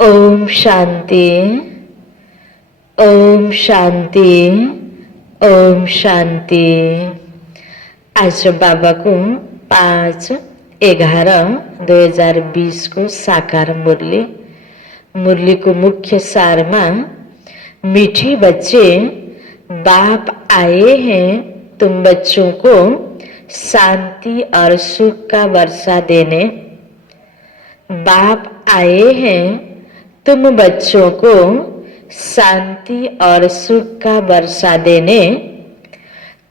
ओम शांति, ओम शांति, ओम शांति। आज बाबा को 5/11/2020 को साकार मुरली। मुरली को मुख्य सार में, मीठे बच्चे, बाप आए हैं तुम बच्चों को शांति और सुख का वर्षा देने। बाप आए हैं तुम बच्चों को शांति और सुख का वर्षा देने।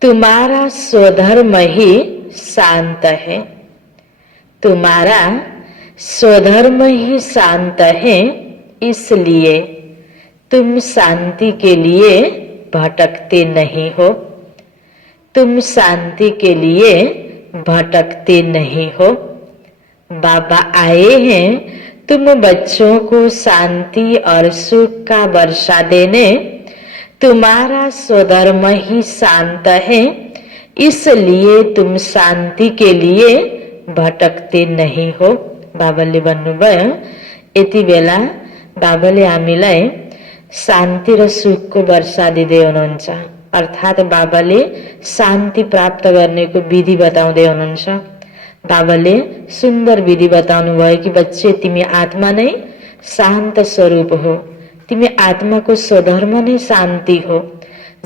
तुम्हारा स्वधर्म ही शांत है, तुम्हारा स्वधर्म ही शांत है, इसलिए तुम शांति के लिए भटकते नहीं हो, तुम शांति के लिए भटकते नहीं हो। बाबा आए हैं तुम बच्चों को शांति और सुख का वर्षा देने। तुम्हारा स्वधर्म ही शांत है, इसलिए तुम शांति के लिए भटकते नहीं हो। बाबाले भन्नुभयो यति बेला बाबाले हामीलाई शान्ति र सुखको वर्षा दिँदै हुनुहुन्छ। अर्थात् बाबाले शान्ति प्राप्त गर्नेको विधि बताउँदै हुनुहुन्छ। बाबाले सुन्दर विधि बताउनु भयो कि बच्चे तिमी आत्मा नै शान्त स्वरूप हो, तिमी आत्माको स्वधर्म नै शान्ति हो।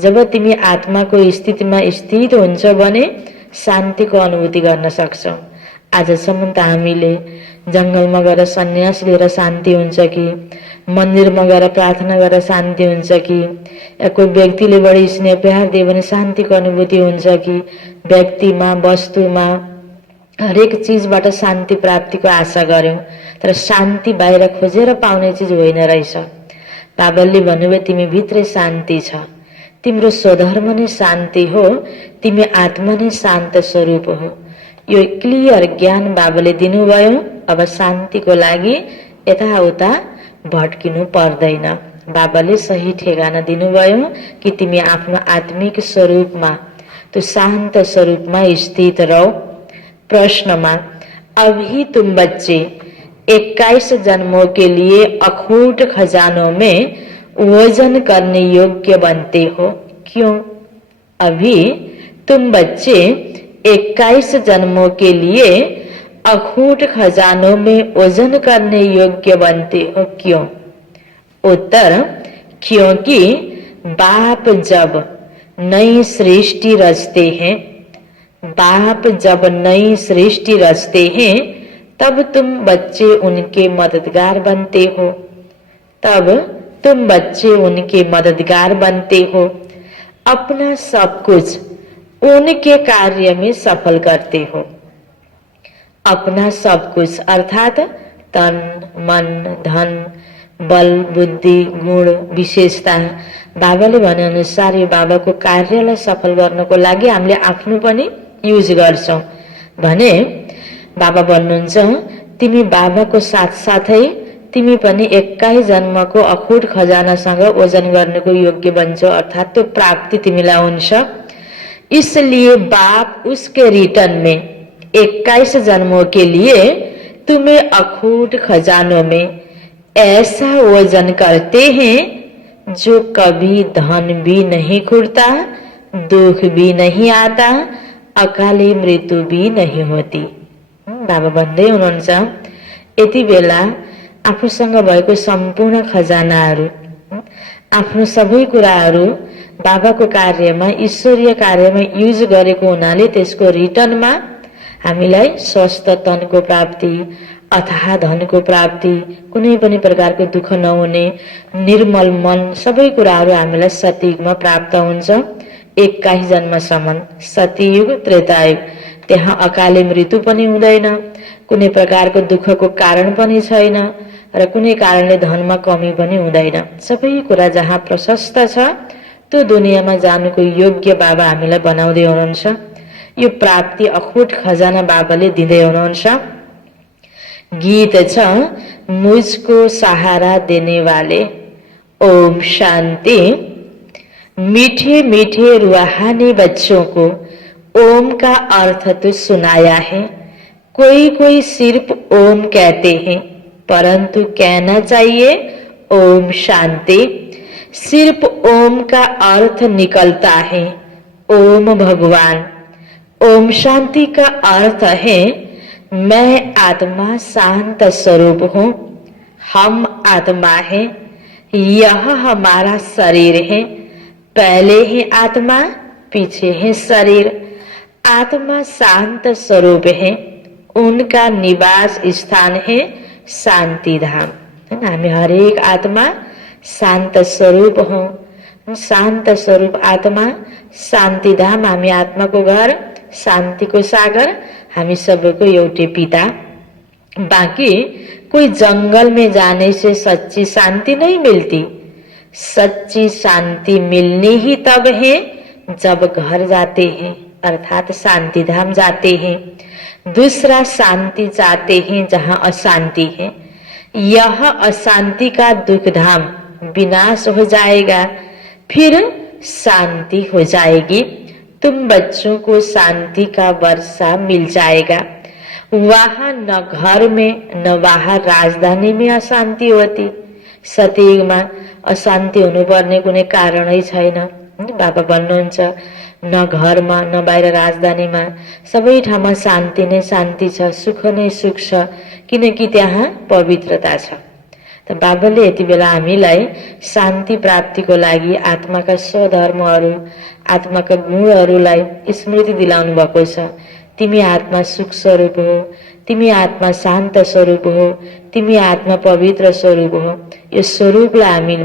जब तिमी आत्माको स्थितिमा स्थित हुन्छ भने शान्तिको अनुभूति गर्न सक्छौ। आजसम्म त हामीले जङ्गलमा गएर सन्यास लिएर शान्ति हुन्छ कि, मन्दिरमा गएर प्रार्थना गरेर शान्ति हुन्छ कि, या कोही व्यक्तिले बढी स्नेह प्यार दियो भने शान्तिको अनुभूति हुन्छ कि, व्यक्तिमा वस्तुमा हरेक चीजबाट शान्ति प्राप्तिको आशा गर्यौं। तर शान्ति बाहिर खोजेर पाउने चीज होइन रहेछ। बाबाले भन्नुभयो तिमी भित्रै शान्ति छ, तिम्रो स्वधर्म नै शान्ति हो, तिमी आत्मा नै शान्त स्वरूप हो। यो क्लियर ज्ञान बाबाले दिनुभयो। अब शान्तिको लागि यताउता भट्किनु पर्दैन। बाबाले सही ठेगाना दिनुभयो कि तिमी आफ्नो आत्मिक स्वरूपमा, त्यो शान्त स्वरूपमा स्थित रहो। प्रश्नमा, अभी तुम बच्चे 21 जन्मों के लिए अखूट खजानों में वजन करने योग्य बनते हो, क्यों? अभी तुम बच्चे 21 जन्मों के लिए अखूट खजानों में वजन करने योग्य बनते हो, क्यों? उत्तर, क्योंकि बाप जब नई सृष्टि रचते हैं, बाप जब नई सृष्टि रचते हैं तब तुम बच्चे उनके मददगार बनते हो, तब तुम बच्चे उनके मददगार बनते हो। अपना सब कुछ उनके कार्य में सफल करते हो। अपना सब कुछ अर्थात तन, मन, धन, बल, बुद्धि, गुण, विशेषता। बाबाले भने अनुसार यो बाबाको कार्यलाई सफल गर्नको लागि हामीले आफ्नो पनि युज गर्छौं भने बाबा भन्नुहुन्छ तिमी बाबाको साथसाथै तिमी पनि 21 जन्मको अखूट खजानासँग वजन गर्नको योग्य बन्छौ, अर्थात त्यो प्राप्ति तिमीलाई हुन्छ। इसलिए बाप उसके रिटर्न में 21 जन्मों के लिए तुम्हें अखूट खजानों में ऐसा वजन करते हैं जो कभी धन भी नहीं खुरता, दुख भी नहीं आता, अकाली मृत्यु भी नहीं होती। बाबा भन्दै हुनुहुन्छ यति बेला आफूसँग भएको सम्पूर्ण खजानाहरू, आफ्नो सबै कुराहरू बाबाको कार्यमा, ईश्वरीय कार्यमा युज गरेको हुनाले त्यसको रिटर्नमा हामीलाई स्वस्थ तनको प्राप्ति, अथाह धनको प्राप्ति, कुनै पनि प्रकारको दुःख नहुने, निर्मल मन, सबै कुराहरू हामीलाई सतयुगमा प्राप्त हुन्छ। 21 जन्मसम्म सतयुग, त्रेतायुग, त्यहाँ अकाले मृत्यु पनि हुँदैन, कुनै प्रकारको दुःखको कारण पनि छैन र कुनै कारणले धनमा कमी पनि हुँदैन। सबै कुरा जहाँ प्रशस्त छ त्यो दुनियाँमा जानुको योग्य बाबा हामीलाई बनाउँदै हुनुहुन्छ। यो प्राप्ति अखूट खजाना बाबाले दिँदै हुनुहुन्छ। गीत छ मुझको सहारा देने वाले। ओम शांति। मीठे मीठे रूहानी बच्चों को ओम का अर्थ तो सुनाया है, कोई कोई सिर्फ ओम कहते हैं परंतु कहना चाहिए ओम शांति। सिर्फ ओम का अर्थ निकलता है ओम भगवान। ओम शांति का अर्थ है मैं आत्मा शांत स्वरूप हूँ, हम आत्मा है, यह हमारा शरीर है। पहले है आत्मा, पीछे है शरीर। आत्मा शांत स्वरूप है, उनका निवास स्थान है शांति धाम। है ना, हमें हर एक आत्मा शांत स्वरूप हो, शांत स्वरूप आत्मा शांति धाम। हामी आत्माको घर, शान्तिको सागर, हामी सबैको एउटै पिता। बाकी कोई जंगल में जाने से सच्ची शांति नहीं मिलती। सच्ची शांति मिलनी ही तब है जब घर जाते हैं, अर्थात शांति धाम जाते हैं। दूसरा शांति चाहते हैं जहाँ अशांति है। यह अशांति का दुख धाम विनाश हो जाएगा, फिर शांति हो जाएगी। तुम बच्चों को शांति का वर्षा मिल जाएगा। वहाँ न घर में न बाहर राजधानी में अशान्ति होती। सतयुगमा अशान्ति हुनुपर्ने कुनै कारणै छैन। बाबा भन्नुहुन्छ न घरमा न बाहिर राजधानीमा सबै ठाउँमा शान्ति नै शान्ति छ, सुख नै सुख छ, किनकि त्यहाँ पवित्रता छ। त बाबाले यति बेला हामीलाई शान्ति प्राप्तिको लागि आत्माका स्वधर्महरू, आत्माका गुणहरूलाई स्मृति दिलाउनु भएको छ। तिमी आत्मा सुख स्वरूप हो, तिमी आत्मा शान्त स्वरूप हो, तिमी आत्मा पवित्र स्वरूप हो। यो स्वरूपलाई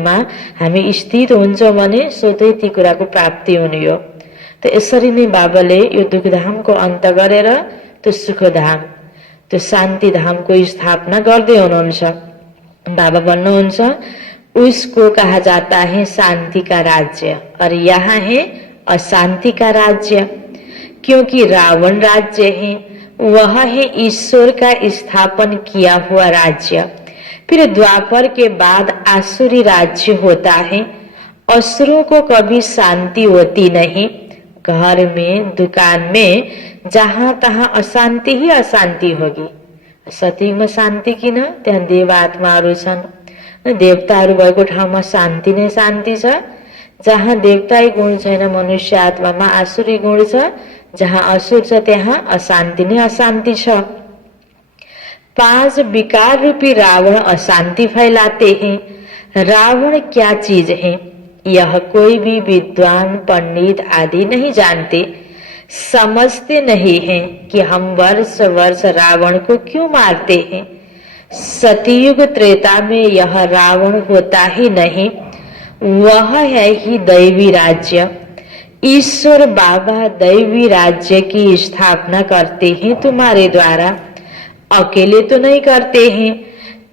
हामी स्थित हुन्छौँ भने स्वतै ती कुराको प्राप्ति हुने हो। त यसरी नै बाबाले यो दुखधामको अन्त गरेर त्यो सुखधाम, त्यो शान्ति धामको स्थापना गर्दै हुनुहुन्छ। बाबा भन्नुहुन्छ उसको कहा जाता है शांति का राज्य और यहाँ है अशांति का राज्य। क्योंकि रावण राज्य है, वह है ईश्वर का स्थापन किया हुआ राज्य। फिर द्वापर के बाद आसुरी राज्य होता है। असुरों को कभी शांति होती नहीं। घर में, दुकान में, जहाँ तहाँ अशांति ही अशांति होगी। सतयुगमा शान्ति किन? त्यहाँ देव आत्माहरू छन्। देवताहरू भएको ठाउँमा शान्ति नै शान्ति छ। जहाँ देवताई गुण छैन, मनुष्य आत्मामा आसुरी गुण छ, जहाँ असुर छ त्यहाँ अशान्ति नै अशान्ति छ। 5 विकार रूपी रावण अशांति फैलाते हैं। रावण क्या चीज है यह कोई भी विद्वान, पंडित आदि नहीं जानते, समझते नहीं हैं कि हम वर्ष वर्ष रावण को क्यों मारते हैं। सतयुग त्रेता में यह रावण होता ही नहीं, वह है ही दैवी राज्य। ईश्वर बाबा दैवी राज्य की स्थापना करते हैं तुम्हारे द्वारा, अकेले तो नहीं करते हैं।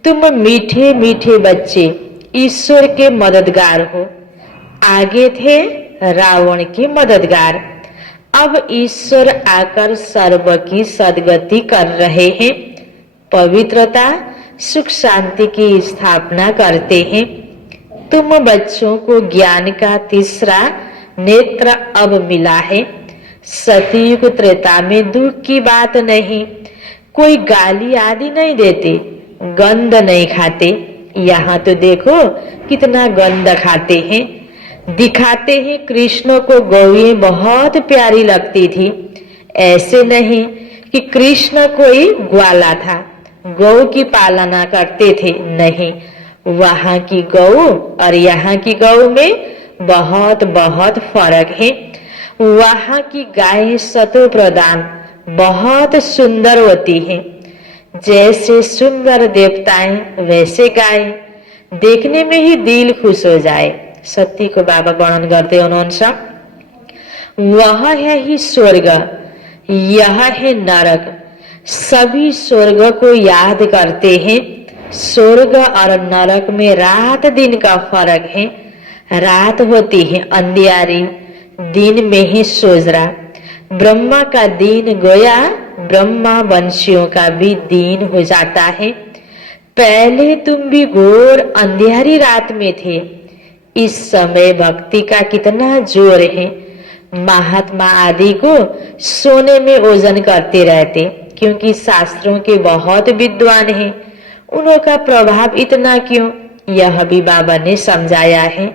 तुम मीठे मीठे बच्चे ईश्वर के मददगार हो। आगे थे रावण के मददगार, अब ईश्वर आकर सर्व की सदगति कर रहे हैं। पवित्रता, सुख शांति की स्थापना करते हैं। तुम बच्चों को ज्ञान का तीसरा नेत्र अब मिला है। सतयुग त्रेता में दुख की बात नहीं, कोई गाली आदि नहीं देते, गंध नहीं खाते। यहाँ तो देखो कितना गंध खाते हैं। दिखाते हैं कृष्ण को गौएं बहुत प्यारी लगती थी। ऐसे नहीं कि कृष्ण कोई ग्वाला था, गौ की पालना करते थे, नहीं। वहाँ की गौ और यहाँ की गौ में बहुत बहुत फर्क है। वहाँ की गाय सतो प्रदान बहुत सुंदर होती है। जैसे सुंदर देवताएं वैसे गाय, देखने में ही दिल खुश हो जाए। सत्य को बाबा वर्णन करते हुनुहुन्छ। वह है ही स्वर्ग, यह है नरक। सभी स्वर्ग को याद करते हैं। स्वर्ग और नरक में रात दिन का फर्क है। रात होती है अंधियारी, दिन में ही सोजरा। ब्रह्मा का दिन गया, ब्रह्मा वंशियों का भी दिन हो जाता है। पहले तुम भी घोर अंधियारी रात में थे। इस समय भक्ति का कितना जोर है। महात्मा आदि को सोने में ओजन करते रहते, क्योंकि शास्त्रों के बहुत विद्वान हैं। उनका प्रभाव इतना क्यों, यह भी बाबा ने समझाया है।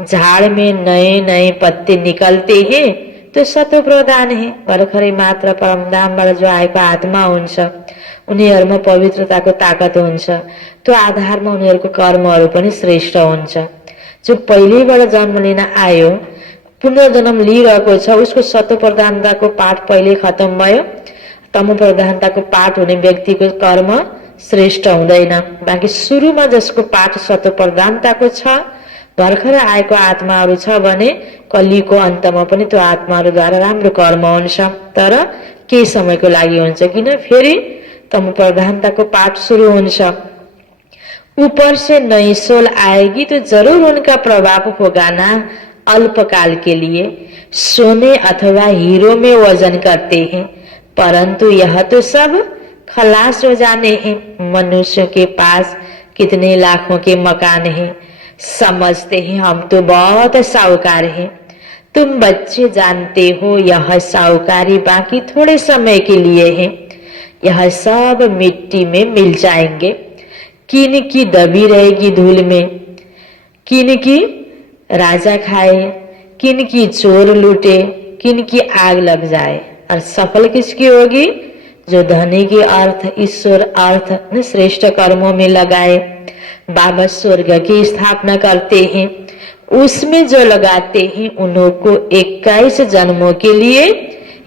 झाड़ में नए नए पत्ते निकलते हैं तो सतो प्रदान है। भर्खरै मात्र परमधामबाट जो आएको आत्मा हुन्छ, उनीहरूमा पवित्रताको ताकत हुन्छ, त्यो आधारमा उनीहरूको कर्महरू पनि श्रेष्ठ हुन्छ। जो पहिल्यैबाट जन्म लिन आयो, पुनर्जन्म लिइरहेको छ, उसको सतो प्रधानताको पाठ पहिले खत्म भयो। तमो प्रधानताको पाठ हुने व्यक्तिको कर्म श्रेष्ठ हुँदैन। बाँकी सुरुमा जसको पाठ सतो प्रधानताको छ, भर्खर आएको आत्माहरू छ भने कलिको अन्तमा पनि त्यो आत्माहरूद्वारा राम्रो कर्म हुन्छ, तर केही समयको लागि हुन्छ, किन फेरि तमो प्रधानताको पाठ शुरू हुन्छ। ऊपर से नई सोल आएगी तो जरूर उनका प्रभाव होगा ना, अल्पकाल के लिए सोने अथवा हीरो में वजन करते हैं, परंतु यह तो सब खलास हो जाने हैं। मनुष्यों के पास कितने लाखों के मकान हैं, समझते हैं हम तो बहुत साहूकार हैं। तुम बच्चे जानते हो यह साहूकारी बाकी थोड़े समय के लिए है, यह सब मिट्टी में मिल जाएंगे। किन की दबी रहेगी धूल में, किन की राजा खाए, किन की चोर लूटे, किन की आग लग जाए, और सफल किसकी होगी, जो धनी के अर्थ ईश्वर अर्थ श्रेष्ठ कर्मों में लगाए। बाबा स्वर्ग की स्थापना करते हैं, उसमें जो लगाते हैं उनको 21 जन्मों के लिए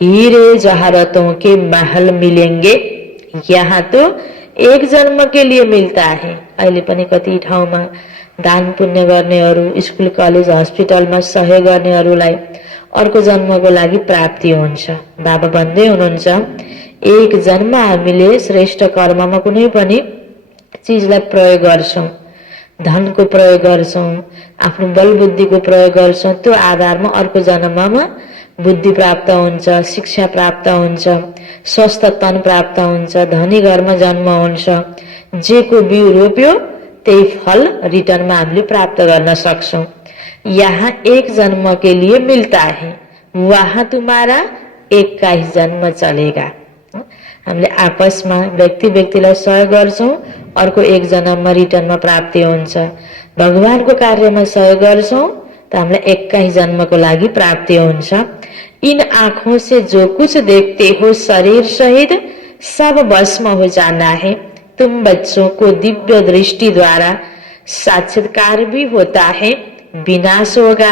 हीरे जवाहरातों के महल मिलेंगे। यहाँ तो एक जन्म के लिए मिलता है। अहिले पनि कति ठाउँमा दान पुण्य गर्नेहरू, स्कुल कलेज हस्पिटलमा सहयोग गर्नेहरूलाई अर्को जन्मको लागि प्राप्ति हुन्छ। बाबा भन्दै हुनुहुन्छ, एक जन्म हामीले श्रेष्ठ कर्ममा कुनै पनि चीजलाई प्रयोग गर्छौं, धनको प्रयोग गर्छौं, आफ्नो बल बुद्धिको प्रयोग गर्छौं, त्यो आधारमा अर्को जन्ममा बुद्धि प्राप्त हुन्छ, शिक्षा प्राप्त हुन्छ, स्वस्थ तन प्राप्त हुन्छ, धनी घरमा जन्म हुन्छ। जेको बिउ रोप्यो त्यही फल रिटर्नमा हामीले प्राप्त गर्न सक्छौं। यहाँ एक जन्म के लिए मिलता है, वहाँ तुम्हारा 21 जन्म चलेगा। हामीले आपसमा व्यक्ति व्यक्तिलाई सहयोग गर्छौं, अर्को एक जन्ममा रिटर्नमा प्राप्ति हुन्छ। भगवानको कार्यमा सहयोग गर्छौं त हामीलाई 21 जन्मको लागि प्राप्ति हुन्छ। इन आंखों से जो कुछ देखते हो शरीर सहित सब भस्म हो जाना है। तुम बच्चों को दिव्य दृष्टि द्वारा साक्षात्कार भी होता है, विनाश होगा,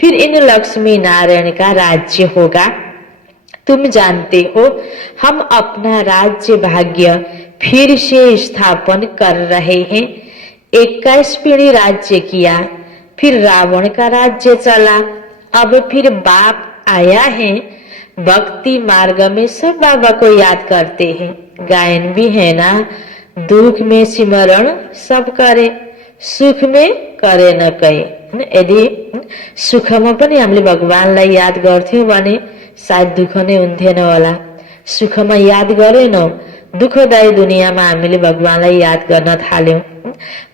फिर इन लक्ष्मी नारायण का राज्य होगा। तुम जानते हो हम अपना राज्य भाग्य फिर से स्थापन कर रहे हैं। 21 पीढ़ी राज्य किया, फिर रावण का राज्य चला, अब फिर बाप आया है। भक्ति मार्ग में सब बाबा को याद करते हैं। गायन भी है ना, दुख में सिमरण सब करे, सुख में करे न कहे। यदि सुखमा पनि हामीले भगवानलाई याद गर्थ्यौं भने सायद दुःख नै हुन्थेन होला। सुखमा याद गरेनौं, दुःखदायी दुनियाँमा हामीले भगवानलाई याद गर्न थाल्यौं।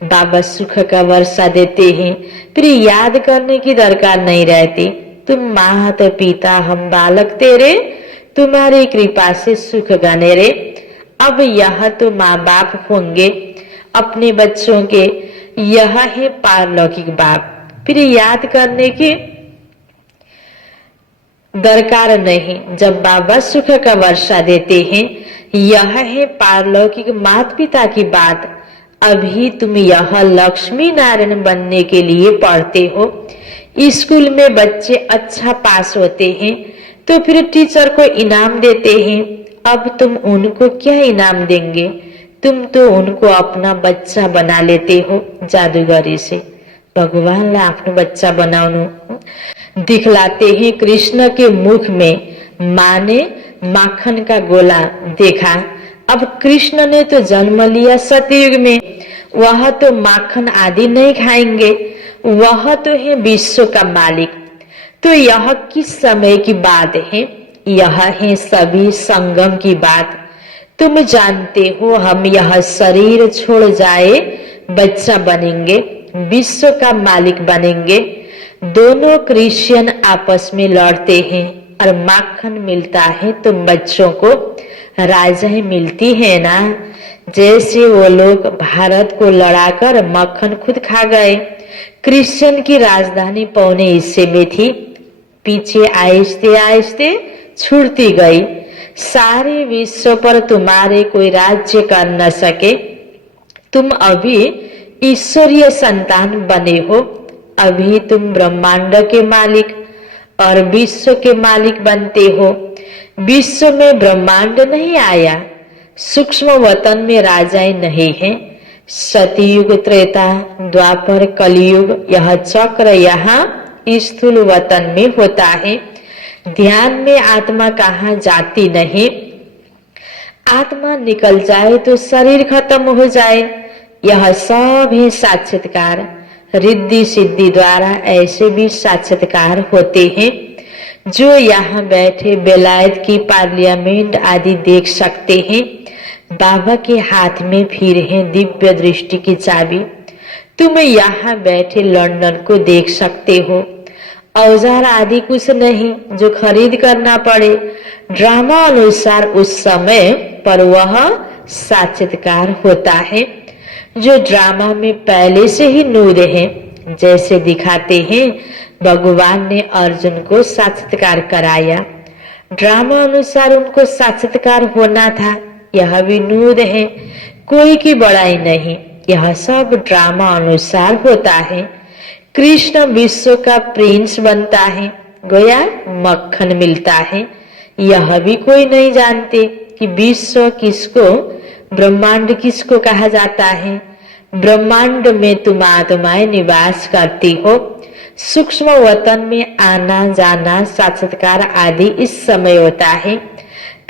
बाबा सुख का वर्षा देते हैं, फिर याद करने की दरकार नहीं रहती। तुम मात पिता हम बालक तेरे, तुम्हारी कृपा से सुख गनेरे। अब यह तो माँ बाप होंगे अपने बच्चों के, यह है पारलौकिक बाप, फिर याद करने की दरकार नहीं। जब बाबा सुख का वर्षा देते हैं, यह है पारलौकिक माता पिता की बात। अभी तुम यह लक्ष्मी नारायण बनने के लिए पढ़ते हो। स्कूल में बच्चे अच्छा पास होते हैं तो फिर टीचर को इनाम देते हैं। अब तुम उनको क्या इनाम देंगे, तुम तो उनको अपना बच्चा बना लेते हो जादूगरी से। भगवानलाई आफ्नो बच्चा बनाउनु दिखलाते हैं। कृष्ण के मुख में माँ ने माखन का गोला देखा। अब कृष्ण ने तो जन्म लिया सतयुग में, वह तो माखन आदि नहीं खाएंगे, वह तो है विश्व का मालिक। तो यह किस समय की बात है, यह है सभी संगम की बात। तुम जानते हो हम यह शरीर छोड़ जाए बच्चा बनेंगे, विश्व का मालिक बनेंगे। दोनों क्रिश्चियन आपस में लड़ते हैं और माखन मिलता है तो बच्चों को राजाएं मिलती है ना। जैसे वो लोग भारत को लड़ाकर मक्खन खुद खा गए। कृष्ण की राजधानी पौने हिस्से में थी, पीछे आहिस्ते आहिस्ते छूटती गई। सारे विश्व पर तुम्हारे कोई राज्य कर न सके। तुम अभी ईश्वरीय संतान बने हो। अभी तुम ब्रह्मांड के मालिक और विश्व के मालिक बनते हो। विश्व में ब्रह्मांड नहीं आया, सूक्ष्म वतन में राजाएं नहीं हैं। सतयुग, त्रेता, द्वापर, कलयुग, यह चक्र यहाँ स्थूल वतन में होता है। ध्यान में आत्मा कहाँ जाती नहीं। आत्मा निकल जाए तो शरीर खत्म हो जाए। यह सब है साक्षात्कार। रिद्धि सिद्धि द्वारा ऐसे भी साक्षात्कार होते हैं। जो यहाँ बैठे बेलायत की पार्लियामेंट आदि देख सकते हैं। बाबा के हाथ में फिर है दिव्य दृष्टि की चाबी। तुम यहाँ बैठे लंदन को देख सकते हो। औजार आदि कुछ नहीं जो खरीद करना पड़े। ड्रामा अनुसार उस समय पर वह साक्षात्कार होता है। जो ड्रामा में पहले से ही नूर है, जैसे दिखाते हैं भगवान ने अर्जुन को साक्षात्कार कराया। ड्रामा अनुसार उनको साक्षात्कार होना था। यह भी नूर है, कोई की बड़ाई नहीं। यह सब ड्रामा अनुसार होता है। कृष्ण विश्व का प्रिंस बनता है, गोया मक्खन मिलता है। यह भी कोई नहीं जानते कि विश्व किसको, ब्रह्मांड किसको कहा जाता है। ब्रह्मांड में तुम आत्माएं निवास करती हो। सूक्ष्म वतन में आना जाना साक्षात्कार आदि इस समय होता है।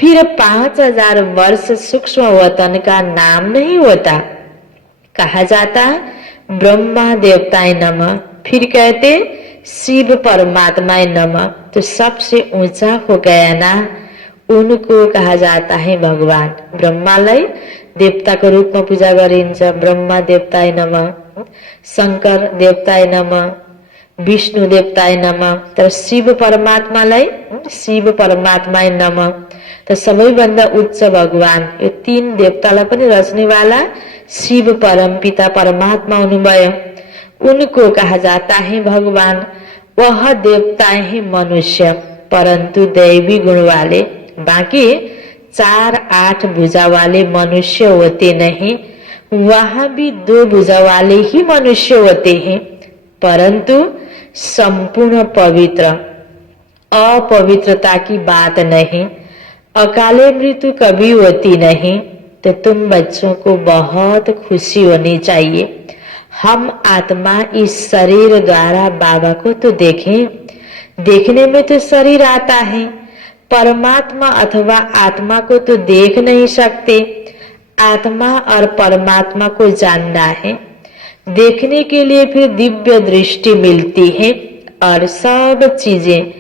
फिर 5000 वर्ष सूक्ष्म वतन का नाम नहीं होता। कहा जाता ब्रह्मा देवताय नमः, फिर कहते शिव परमात्माय नमः। तो सबसे ऊंचा हो गया ना, उनको कहा जाता है भगवान। ब्रह्मालाई देवता को रूप में पूजा गरिन्छ। ब्रह्मा देवताय नमः, शंकर देवताय नमः, विष्णु देवताय नमः। तर शिव परमात्मालाई शिव परमात्माय नमः। तो सबैभन्दा उच्च भगवान, यो 3 देवतालाई पनि रचनेवाला शिव परम पिता परमात्मा हुनुभयो। उनको कहा जाता है भगवान। वह देवताएं हैं मनुष्य, परंतु दैवी गुण वाले। बाकी 4-8 भुजा वाले मनुष्य होते नहीं। वहां भी 2 भुजा वाले ही मनुष्य होते हैं, परंतु संपूर्ण पवित्र। अपवित्रता की बात नहीं। अकाले मृत्यु कभी होती नहीं। तो तुम बच्चों को बहुत खुशी होनी चाहिए। हम आत्मा इस शरीर द्वारा बाबा को तो देखें। देखने में तो शरीर आता है, परमात्मा अथवा आत्मा को तो देख नहीं सकते। आत्मा और परमात्मा को जानना है। देखने के लिए फिर दिव्य दृष्टि मिलती है और सब चीजें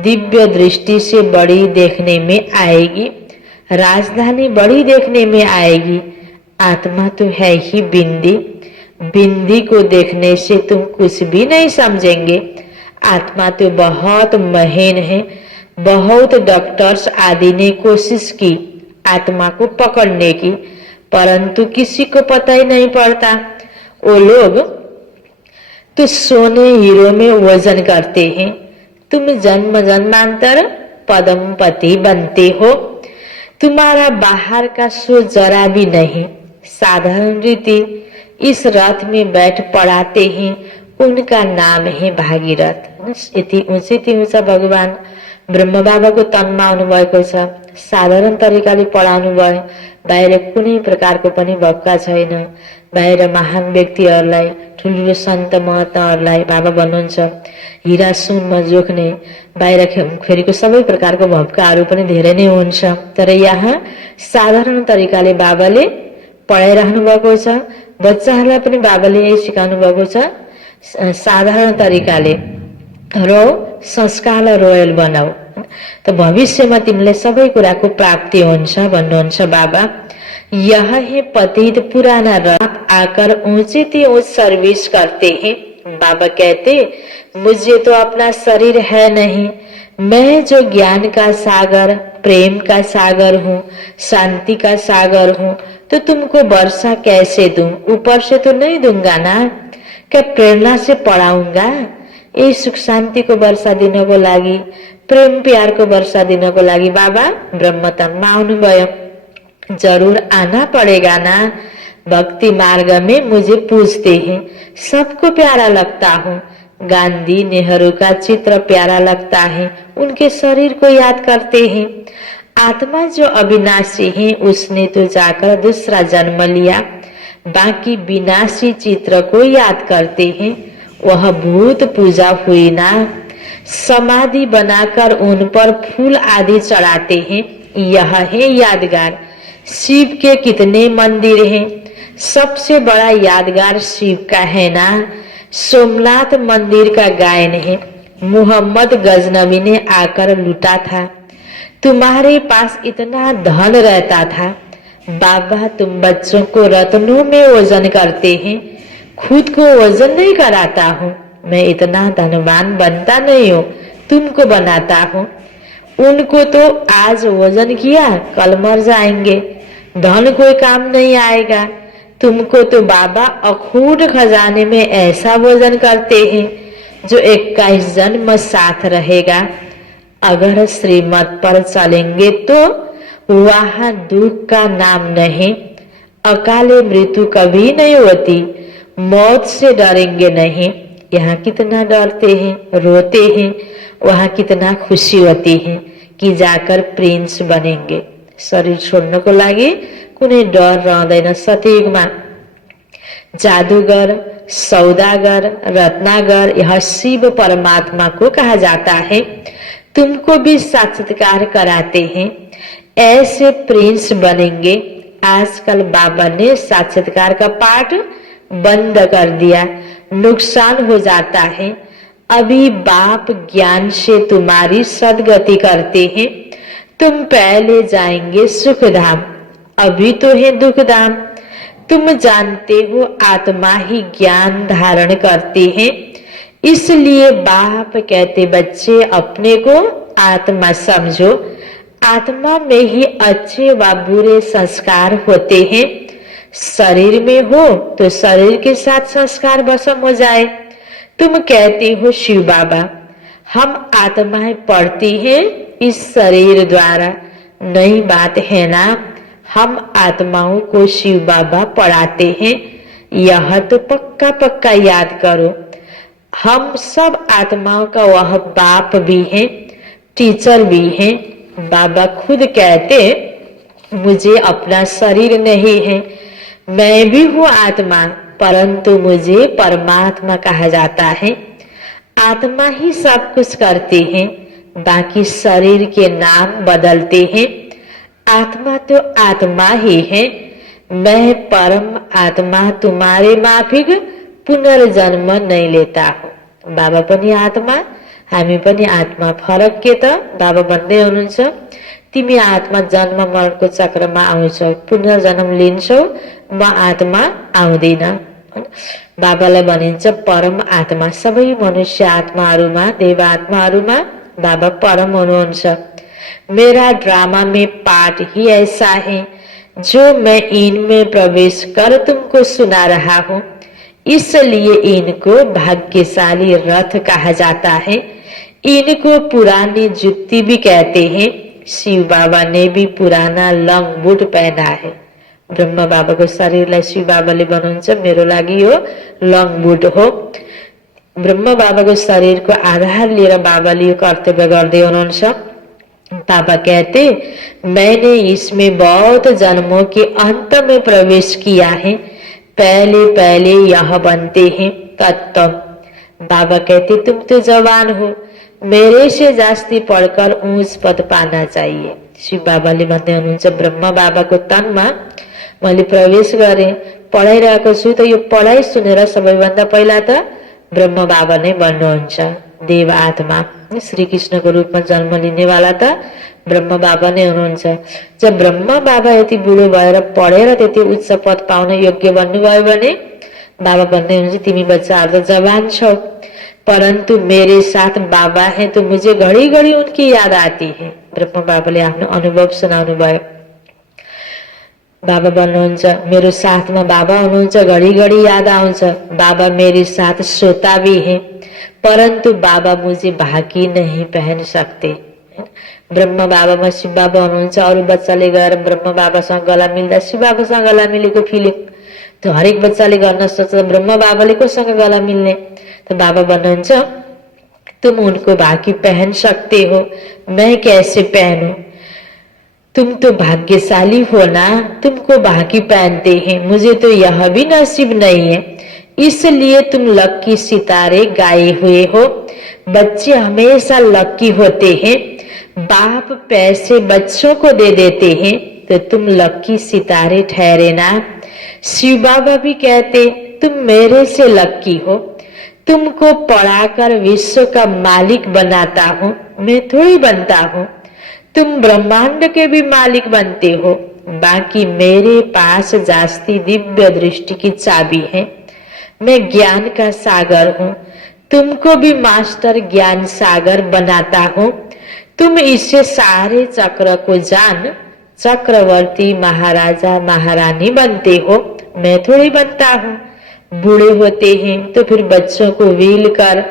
दिव्य दृष्टि से बड़ी देखने में आएगी। राजधानी बड़ी देखने में आएगी। आत्मा तो है ही बिंदी। बिंदी को देखने से तुम कुछ भी नहीं समझेंगे। आत्मा तो बहुत महीन है। बहुत डॉक्टर्स आदि ने कोशिश की आत्मा को पकड़ने की, परंतु किसी को पता ही नहीं पड़ता। वो लोग तो सोने हीरो में वजन करते हैं। तुम जन्म जन्मांतर पद्मपति बनते हो। तुम्हारा बाहर का सो जरा भी नहीं। साधारण रीति इस रथ में बैठ पढ़ाते हैं, उनका नाम है भागीरथ। यति ऊंचा भगवान ब्रह्म बाबाको तनमा आउनुभएको छ। साधारण तरिकाले पढाउनु भयो। बाहिर कुनै प्रकारको पनि भक्का छैन। बाहिर महान व्यक्तिहरूलाई, ठुल्ठुलो सन्त महत्ताहरूलाई बाबा भन्नुहुन्छ हिरा सुनमा जोख्ने। बाहिर फेरिको सबै प्रकारको भक्काहरू पनि धेरै नै हुन्छ। तर यहाँ साधारण तरिकाले बाबाले पढाइराख्नु भएको छ। बच्चाहरूलाई पनि बाबाले यही सिकाउनु भएको छ। साधारण तरिकाले रो संस्कारलाई रोयल बनाऊ, त भविष्यमा तिमीलाई सबै कुराको प्राप्ति हुन्छ भन्नुहुन्छ बाबा। यह है पतित पुराना रथ आकर ऊंचे से ऊंच सर्विस करते हैं। बाबा कहते मुझे तो अपना शरीर है नहीं। मैं जो ज्ञान का सागर, प्रेम का सागर हूँ, शांति का सागर हूँ, तो तुमको वर्षा कैसे दूं? ऊपर से तो नहीं दूंगा ना, क्या प्रेरणा से पढ़ाऊंगा? ये सुख शांति को वर्षा दिनको लागि, प्रेम प्यार को वर्षा दिनको लागि बाबा ब्रह्मतनमा आउनुभयो। जरूर आना पड़ेगा ना। भक्ति मार्ग में मुझे पूछते हैं, सबको प्यारा लगता हूँ। गांधी नेहरू का चित्र प्यारा लगता है, उनके शरीर को याद करते हैं। आत्मा जो अविनाशी है उसने तो जाकर दूसरा जन्म लिया, बाकी विनाशी चित्र को याद करते हैं। वह भूत पूजा हुई ना, समाधि बनाकर उन पर फूल आदि चढ़ाते हैं। यह है यादगार। शिव के कितने मंदिर हैं, सबसे बड़ा यादगार शिव का है ना। सोमनाथ मंदिर का गायन है, मोहम्मद गजनवी ने आकर लूटा था। तुम्हारे पास इतना धन रहता था। बाबा तुम बच्चों को रत्नों में वजन करते हैं, खुद को वजन नहीं कराता हूँ। मैं इतना धनवान बनता नहीं हूँ, तुमको बनाता हूँ। उनको तो आज वजन किया, कल मर जाएंगे, धन कोई काम नहीं आएगा। तुमको तो बाबा अखूट खजाने में ऐसा वजन करते हैं जो 21 जन्म साथ रहेगा। अगर श्रीमत पर चलेंगे तो वहां दुख का नाम नहीं, अकाले मृत्यु कभी नहीं होती, मौत से डरेंगे नहीं। यहाँ कितना डरते हैं, रोते हैं, वहां कितना खुशी होती है कि जाकर प्रिंस बनेंगे। शरीर छोड्न को लागि कुनै डर रहँदैन। सतयुगमा जादूगर, सौदागर, रत्नागर यह शिव परमात्मा को कहा जाता है। तुमको भी साक्षात्कार कराते हैं, ऐसे प्रिंस बनेंगे। आजकल बाबा ने साक्षात्कार का पाठ बंद कर दिया, नुकसान हो जाता है। अभी बाप ज्ञान से तुम्हारी सदगति करते हैं। तुम पहले जाएंगे सुखधाम, अभी तो है दुखधाम। तुम जानते हो आत्मा ही ज्ञान धारण करती है, इसलिए बाप कहते बच्चे अपने को आत्मा समझो। आत्मा में ही अच्छे व बुरे संस्कार होते हैं। शरीर में हो तो शरीर के साथ संस्कार भस्म हो जाए। तुम कहते हो शिव बाबा हम आत्माएं पढ़ती हैं इस शरीर द्वारा, नई बात है ना। हम आत्माओं को शिव बाबा पढ़ाते हैं, यह तो पक्का पक्का याद करो। हम सब आत्माओं का वह बाप भी है, टीचर भी है। बाबा खुद कहते मुझे अपना शरीर नहीं है, मैं भी हूँ आत्मा, परंतु मुझे परमात्मा कहा जाता है। आत्मा ही सब कुछ करती है, बाकी शरीर के नाम बदलते हैं। आत्मा तो आत्मा ही है। मैं परम आत्मा तुम्हारे माफिक पुनर्जन्म नहीं लेता हूँ। बाबा पनि आत्मा, हामी पनि आत्मा। फरक के त बाबा भन्दै हुनुहुन्छ तिमी आत्मा जन्म मरणको चक्रमा आउँछौ, पुनर्जन्म लिन्छौ, म आत्मा आउँदिन। बाबालाई भनिन्छ परम आत्मा। सबै मनुष्य आत्माहरूमा, देव आत्माहरूमा बाबा परम हुनुहुन्छ। मेरा ड्रामा में पाठ ही ऐसा है जो मैं इनमें प्रवेश कर तुमको सुना रहा हूँ, इसलिए इनको भाग्यशाली रथ कहा जाता है। इनको पुरानी जुत्ती भी कहते हैं। शिव बाबा ने भी पुराना लंग बूट पहना है। ब्रह्म बाबा को शरीरलाई शिव बाबाले भन्नुहुन्छ मेरो लागि यो लंग बूट हो। ब्रह्म बाबा को शरीर को आधार लिएर बाबाले यो कर्तव्य गर्दै हुनुहुन्छ। बाबा कहते मैंने इसमें बहुत जन्मों के अंत में प्रवेश किया है, पहले पहले यह बनते हैं तत्व। बाबा कहते तुम तो जवान हो, मेरे से जास्ती पढ़कर ऊंच पद पाना चाहिए। शिव बाबाले भन्दै हुनुहुन्छ ब्रह्म बाबाको तनमा मैले प्रवेश गरेँ, पढाइरहेको छु, त यो पढाइ सुनेर सबैभन्दा पहिला त ब्रह्म बाबा नै भन्नुहुन्छ। देव आत्मा श्री कृष्ण को रूप में जन्म लिने वाला त ब्रह्म बाबा नै हुनुहुन्छ। जब ब्रह्म बाबा यति बुढो भएर पढेर त्यति उच्च पद पाउन योग्य बन्नुभयो भने बाबा भन्दै हुनुहुन्छ तिमी बच्चाहरू त जवान छौ, परंतु मेरे साथ बाबा है तो मुझे घड़ी घड़ी उनकी याद आती है। ब्रह्म बाबाले आफ्नो अनुभव सुनाउनु भयो। बाबा भन्नुहुन्छ मेरो साथमा बाबा हुनुहुन्छ, घडी घडी याद आउँछ। बाबा मेरे साथ सोता भी है, परंतु बाबा मुझे बाकी नहीं पहन सकते। ब्रह्म बाबामा शिव बाबा हुनुहुन्छ, अरू बच्चाले गएर ब्रह्म बाबासँग गला मिल्दा शिव बाबासँग गला मिलेको फिलिङ त्यो हरेक बच्चाले गर्न सक्छ। ब्रह्म बाबाले कोसँग गला मिल्ने? तो बाबा भन्नुहुन्छ तुम उनको बाकी पहन सकते हो, मैं कैसे पहनूं? तुम तो भाग्यशाली हो ना, तुमको बाकी पहनते हैं, मुझे तो यह भी नसीब नहीं है, इसलिए तुम लक्की सितारे गाए हुए हो। बच्चे हमेशा लक्की होते हैं, बाप पैसे बच्चों को दे देते हैं, तो तुम लक्की सितारे ठहरे ना। शिव बाबा भी कहते तुम मेरे से लक्की हो, तुमको पढ़ाकर विश्व का मालिक बनाता हूँ, मैं थोड़ी बनता हूँ, तुम ब्रह्मांड के भी मालिक बनते हो। बाकी मेरे पास जास्ती दिव्य दृष्टि की चाबी है, मैं ज्ञान का सागर हूँ, तुमको भी मास्टर ज्ञान सागर बनाता हूँ। तुम इससे सारे चक्र को जान चक्रवर्ती महाराजा महारानी बनते हो, मैं थोड़ी बनता हूँ। बूढ़े होते हैं तो फिर बच्चों को व्हील कर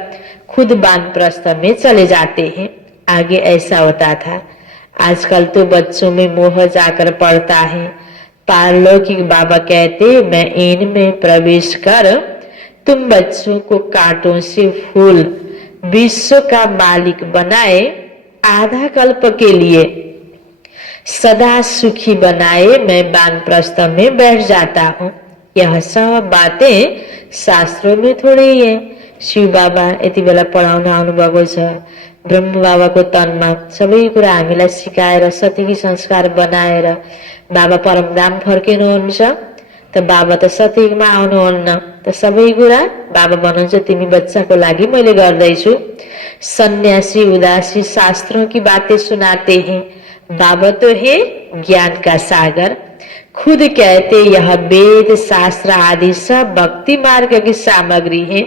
खुद वानप्रस्थ में चले जाते हैं। आगे ऐसा होता था, आजकल तो बच्चों में मोह जाकर पड़ता है। पारलौकिक बाबा कहते मैं इनमें प्रवेश कर तुम बच्चों को कांटों से फूल विश्व का मालिक बनाए, आधा कल्प के लिए सदा सुखी बनाए, मैं वानप्रस्थ में बैठ जाता हूँ। यह सब बातें शास्त्रों में थोड़ी ही है। शिव बाबा यति बेला पढाउन आउनुभएको छ। ब्रह्म बाबाको तनमा सबै कुरा हामीलाई सिकाएर सतीकी संस्कार बनाएर बाबा परमधाम फर्किनुहुन्छ। त बाबा त सतीकमा आउनुहुन्न, त सबै कुरा बाबा भन्नुहुन्छ तिमी बच्चाको लागि मैले गर्दैछु। सन्यासी उदासी शास्त्रों की बातें सुनाते हैं, बाबा तो है ज्ञान का सागर। खुद कहते यह वेद शास्त्र आदि सब भक्ति मार्ग की सामग्री है,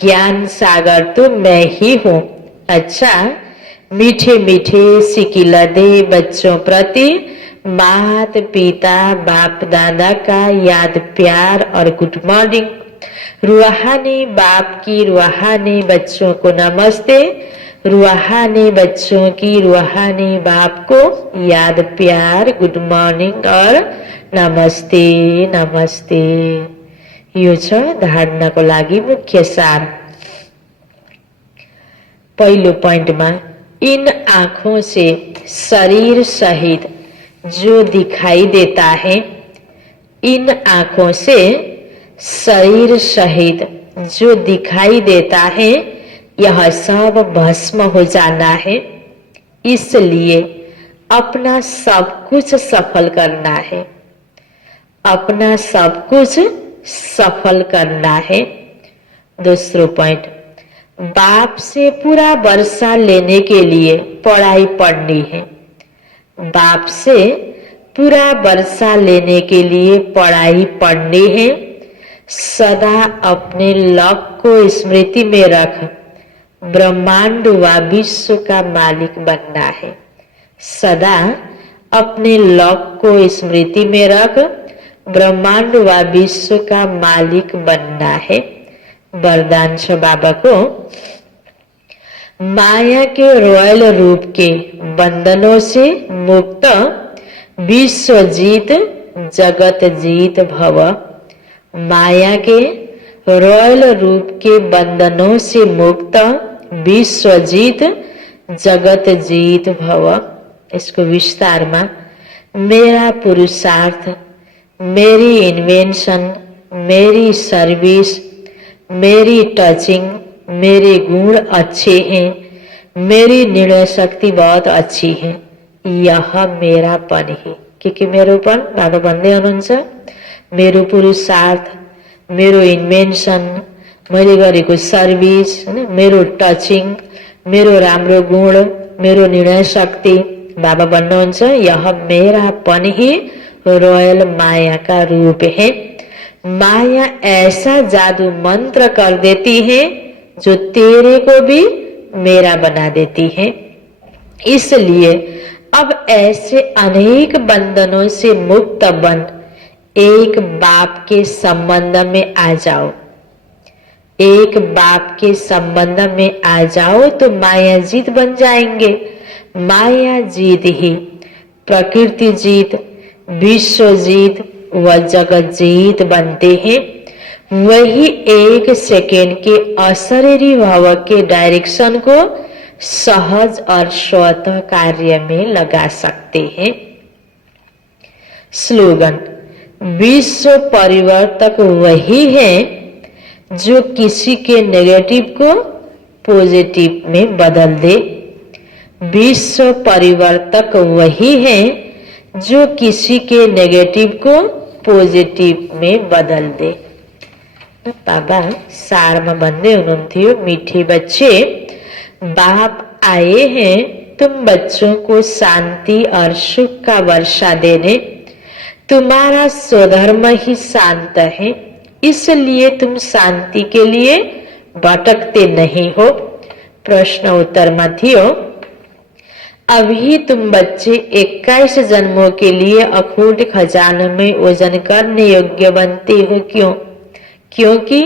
ज्ञान सागर तो मैं ही हूँ। अच्छा, मीठे मीठे सिकिलदे बच्चों प्रति माता पिता बाप दादा का याद प्यार और गुड मॉर्निंग। रूहानी बाप की रूहानी बच्चों को नमस्ते, रूहानी बच्चों की रूहानी बाप को याद प्यार गुड मॉर्निंग और नमस्ते नमस्ते। यो छ धारणको लागि मुख्य सार। पहिलो पॉइंटमा इन आँखों से शरीर सहित जो दिखाई देता है, इन आँखों से शरीर सहित जो दिखाई देता है यह सब भस्म हो जाना है। इसलिए अपना सब कुछ सफल करना है, अपना सब कुछ सफल करना है। दूसरा पॉइंट, बाप से पूरा वर्षा लेने के लिए पढ़ाई पढ़नी है। बाप से पूरा वर्षा लेने के लिए पढ़ाई पढ़नी है। सदा अपने लक को स्मृति में रख ब्रह्मांड व विश्व का मालिक बनना है। सदा अपने लक को स्मृति में रख ब्रह्मांड व विश्व का मालिक बनना है। वरदान छ बाबा को, माया के रॉयल रूप के बंधनों से मुक्त विश्व जीत जगत जीत भव। माया के रॉयल रूप के बंधनों से मुक्त विश्व जीत जगत जीत भव। इसको विस्तार में, मेरा पुरुषार्थ, मेरी इन्वेंशन, मेरी सर्विस, मेरी टचिंग, मेरे गुण अच्छे हैं, मेरी निर्णय शक्ति बहुत अच्छी है, यह मेरापन है। के मेरोपन बाबा भन्दै हुनुहुन्छ, मेरो पुरुषार्थ, मेरो इन्वेन्सन, मैले गरेको सर्भिस, मेरो टचिङ, मेरो राम्रो गुण, मेरो निर्णय शक्ति, बाबा भन्नुहुन्छ यह मेरापन ही रॉयल माया का रूप है। माया ऐसा जादू मंत्र कर देती है जो तेरे को भी मेरा बना देती है। इसलिए अब ऐसे अनेक बंधनों से मुक्त बन एक बाप के संबंध में आ जाओ। एक बाप के संबंध में आ जाओ तो माया जीत बन जाएंगे। माया जीत ही प्रकृति जीत, विश्व जीत व जगत जीत बनते हैं। वही एक सेकेंड के अशरीरी भाव के डायरेक्शन को सहज और स्वतः कार्य में लगा सकते हैं। स्लोगन, विश्व परिवर्तक वही है जो किसी के नेगेटिव को पॉजिटिव में बदल दे। विश्व परिवर्तक वही है जो किसी के नेगेटिव को पॉजिटिव में बदल दे। बाबा सार में बंदे उन्होंने मीठे बच्चे, बाप आए हैं तुम बच्चों को शांति और सुख का वर्षा देने। तुम्हारा स्वधर्म ही शांत है, इसलिए तुम शांति के लिए भटकते नहीं हो। प्रश्न उत्तर मथियो, अभी तुम बच्चे 21 जन्मों के लिए अखूट खजानों में वजन करने योग्य बनते हो। क्यों? क्योंकि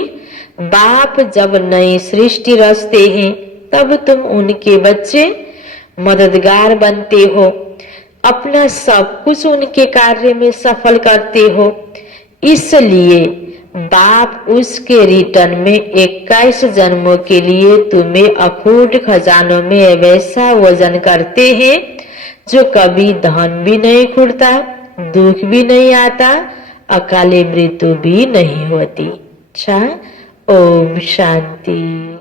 बाप जब नई सृष्टि रचते हैं तब तुम उनके बच्चे मददगार बनते हो, अपना सब कुछ उनके कार्य में सफल करते हो। इसलिए बाप उसके रिटर्न में 21 जन्मों के लिए तुम्हें अखूट खजानों में वैसा वजन करते हैं जो कभी धन भी नहीं खुलता, दुख भी नहीं आता, अकाले मृत्यु भी नहीं होती। अच्छा, ओम शांति।